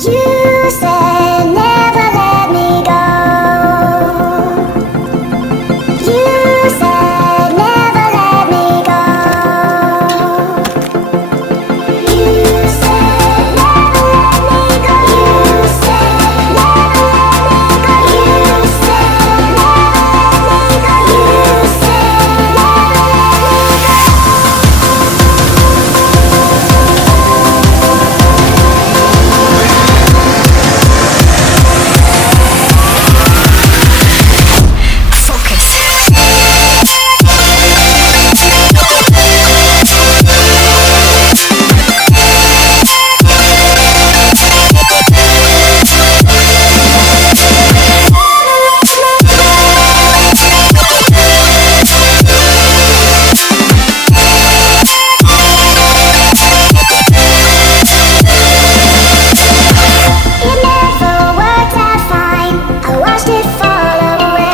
You said never let me go. You said never let me go. You said never let me go. You said never let me go. You said never let me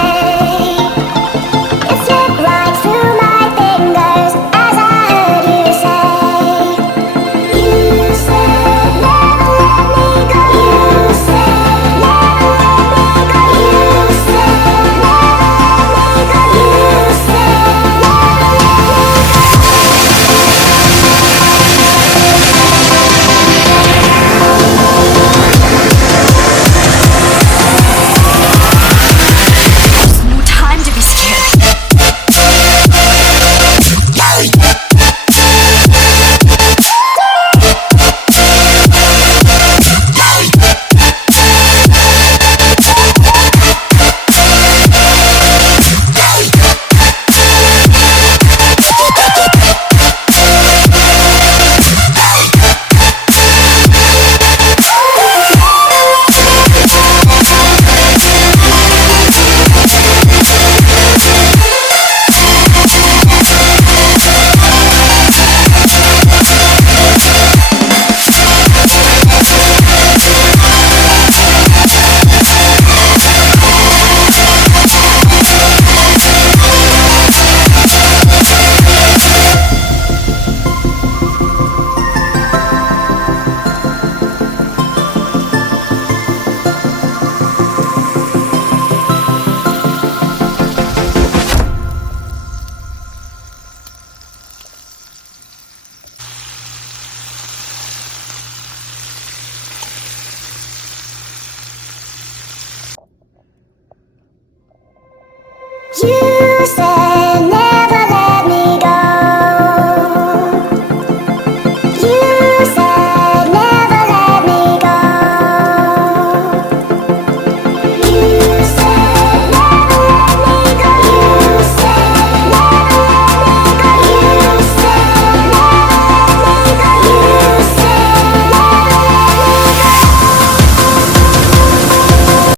go. You said you said